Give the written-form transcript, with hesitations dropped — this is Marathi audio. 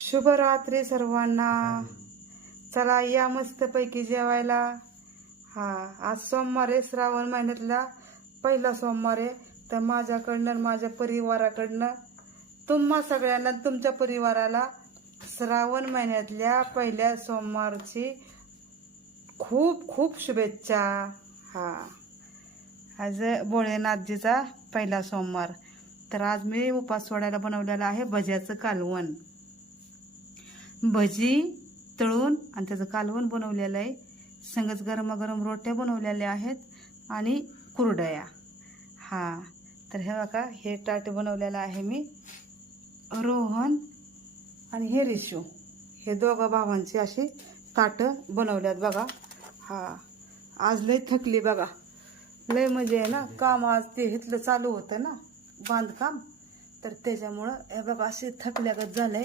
शुभरात्री सर्वांना. चला या मस्तपैकी जेवायला. आज सोमवार आहे, श्रावण महिन्यातला पहिला सोमवार आहे. तर माझ्याकडनं आणि माझ्या परिवाराकडनं तुम्हा सगळ्यांना, तुमच्या परिवाराला श्रावण महिन्यातल्या पहिल्या सोमवारची खूप खूप शुभेच्छा. आज भोळेनाथजीचा पहिला सोमवार. तर आज मी उपास सोडायला बनवलेलं आहे भज्याचं कालवण. भजी तळून आणि त्याचं कालवण बनवलेलं आहे. संगच गरमागरम रोट्या बनवलेल्या आहेत आणि कुरडया. तर हे बघा, हे ताट बनवलेलं आहे मी. रोहन आणि हे रिशू, हे दोघं भावांची अशी ताटं बनवल्यात बघा. आज लय थकली बघा, लय म्हणजे आहे ना काम. आज ते इथलं चालू होतं ना बांधकाम, तर त्याच्यामुळं हे बघा असे थकल्यागत झालंय.